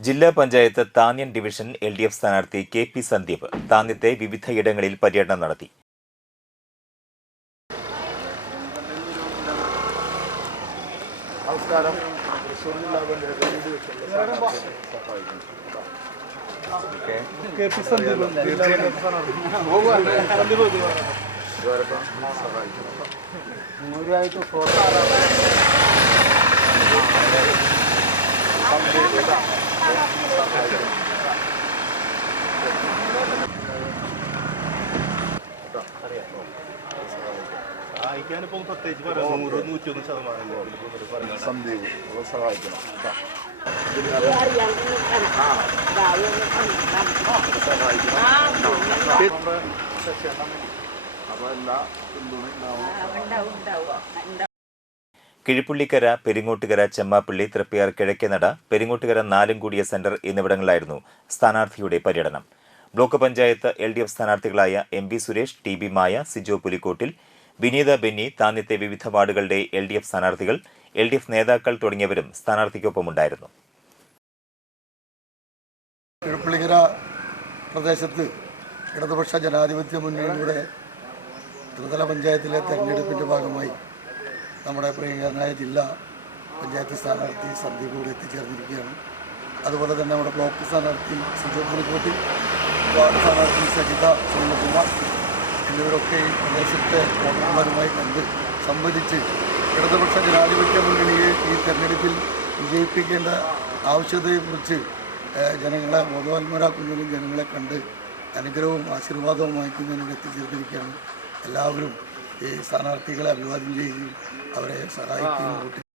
ജില്ലാ പഞ്ചായത്ത് താന്യൻ division L D F സ്ഥാനാർത്ഥി കെ പി സന്ദീപ് താന്യത്തെ വിവിധയിടങ്ങളിൽ പര്യടനം നടത്തി. നമസ്കാരം. വെച്ചുള്ള സഹായിക്കണം. സഹായിക്കാനിപ്പം പ്രത്യേകിച്ച് പറയാം നൂറ് നൂറ്റൊന്ന് ശതമാനം സന്ദീപ് അവരെ സഹായിക്കണം. സെക്ഷൻ അപ്പോൾ എല്ലാ പിന്തുണയും കിഴിപ്പുള്ളിക്കര പെരിങ്ങോട്ടുകര ചെമ്മാപ്പള്ളി തൃപ്പിയാർ കിഴക്കേനട പെരിങ്ങോട്ടുകര നാലും കൂടിയ സെന്റർ എന്നിവിടങ്ങളിലായിരുന്നു സ്ഥാനാർത്ഥിയുടെ പര്യടനം. Block panchayat L D F സ്ഥാനാർത്ഥികളായ M V Suresh T B Maya Sijo Pulikkottil Vineetha Benny താന്നിത്തെ വിവിധ വാർഡുകളുടെ എൽ ഡി എഫ് സ്ഥാനാർത്ഥികൾ എൽ ഡി എഫ് നേതാക്കൾ തുടങ്ങിയവരും സ്ഥാനാർത്ഥിക്കൊപ്പമുണ്ടായിരുന്നു. കിഴപ്പള്ളിക്കര പ്രദേശത്ത് ഇടതുപക്ഷ ജനാധിപത്യ മുന്നണിയുടെ ത്രിതല പഞ്ചായത്തിലെ തെരഞ്ഞെടുപ്പിന്റെ ഭാഗമായി നമ്മുടെ പ്രിയങ്കരനായ ജില്ലാ പഞ്ചായത്ത് സ്ഥാനാർത്ഥി സന്ദീപ് കൂടി എത്തിച്ചേർന്നിരിക്കുകയാണ്. അതുപോലെ തന്നെ നമ്മുടെ ബ്ലോക്ക് സ്ഥാനാർത്ഥി സുജോ പുലിക്കോട്ടിൽ വാർഡ് സ്ഥാനാർത്ഥി സജിത സുനിൽകുമാർ എന്നിവരൊക്കെ ഈ പ്രദേശത്തെ വോട്ടർമാരുമായി കണ്ട് സംബന്ധിച്ച് ഇടതുപക്ഷ ജനാധിപത്യ മുന്നണിയെ ഈ തെരഞ്ഞെടുപ്പിൽ വിജയിപ്പിക്കേണ്ട ആവശ്യകതയെക്കുറിച്ച് ജനങ്ങളെ ബോധവാന്മാരാക്കുന്നതിനും ജനങ്ങളെ കണ്ട് അനുഗ്രഹവും ആശീർവാദവും വാങ്ങിക്കുന്നതിനും എത്തിച്ചേർന്നിരിക്കുകയാണ്. എല്ലാവരും ഈ സ്ഥാനാർത്ഥികളെ അഭിവാദ്യം ചെയ്യുകയും അവരെ സഹായിക്കുകയും